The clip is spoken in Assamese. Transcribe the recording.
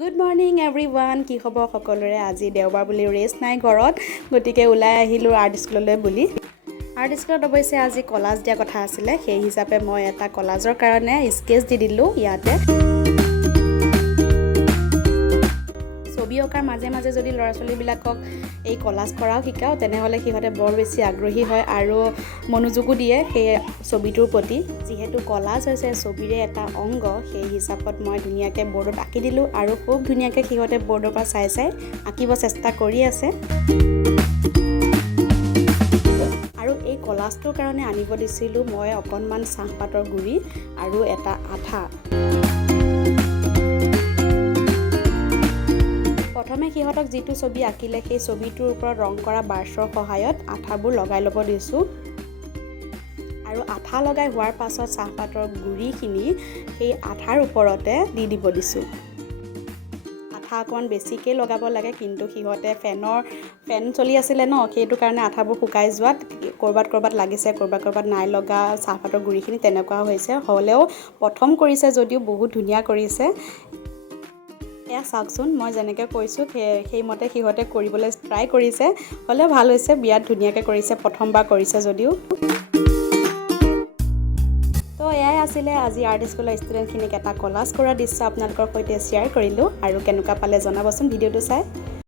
Good morning everyone. কি খবৰ সকলোৰে? আজি দেওবাৰ বুলি ৰেষ্ট নাই ঘৰত, গতিকে ওলাই আহিলো আৰ্ট স্কুললৈ বুলি। আৰ্ট স্কুলত অৱশ্যে আজি কলাজ দিয়া কথা আছিলে, সেই হিচাপে মই এটা কলাজৰ কাৰণে স্কেচ দি দিলোঁ ইয়াতে। ছবি অঁকাৰ মাজে মাজে যদি ল'ৰা ছোৱালীবিলাকক এই কলাজ কৰাও শিকাওঁ তেনেহ'লে সিহঁতে বৰ বেছি আগ্ৰহী হয় আৰু মনোযোগো দিয়ে সেই ছবিটোৰ প্ৰতি। যিহেতু কলাজ হৈছে ছবিৰে এটা অংগ, সেই হিচাপত মই ধুনীয়াকৈ বৰ্ডত আঁকি দিলোঁ আৰু খুব ধুনীয়াকৈ সিহঁতে বৰ্ডৰ পৰা চাই চাই আঁকিব চেষ্টা কৰি আছে। আৰু এই কলাজটোৰ কাৰণে আনিব দিছিলোঁ মই অকণমান চাহপাতৰ গুড়ি আৰু এটা আঠা। প্ৰথমে সিহঁতক যিটো ছবি আঁকিলে সেই ছবিটোৰ ওপৰত ৰং কৰা ব্ৰাছৰ সহায়ত আঠাবোৰ লগাই ল'ব দিছোঁ আৰু আঠা লগাই হোৱাৰ পাছত চাহপাতৰ গুড়িখিনি সেই আঠাৰ ওপৰতে দি দিব দিছোঁ। আঠা অকণমান বেছিকৈ লগাব লাগে, কিন্তু সিহঁতে ফেন চলি আছিলে ন, সেইটো কাৰণে আঠাবোৰ শুকাই যোৱাত ক'ৰবাত লাগিছে, ক'ৰবাত নাই লগা চাহপাতৰ গুড়িখিনি তেনেকুৱা হৈছে। হ'লেও প্ৰথম কৰিছে যদিও বহুত ধুনীয়া কৰিছে। এয়া চাওকচোন, মই যেনেকৈ কৈছোঁ সেইমতে সিহঁতে কৰিবলৈ ট্ৰাই কৰিছে, হ'লেও ভাল হৈছে, বিৰাট ধুনীয়াকৈ কৰিছে, প্ৰথমবাৰ কৰিছে যদিও। তো এয়াই আছিলে আজি আৰ্ট স্কুলৰ ষ্টুডেণ্টখিনিক এটা কলাজ কৰা দৃশ্য আপোনালোকৰ সৈতে শ্বেয়াৰ কৰিলোঁ, আৰু কেনেকুৱা পালে জনাবচোন ভিডিঅ'টো চাই।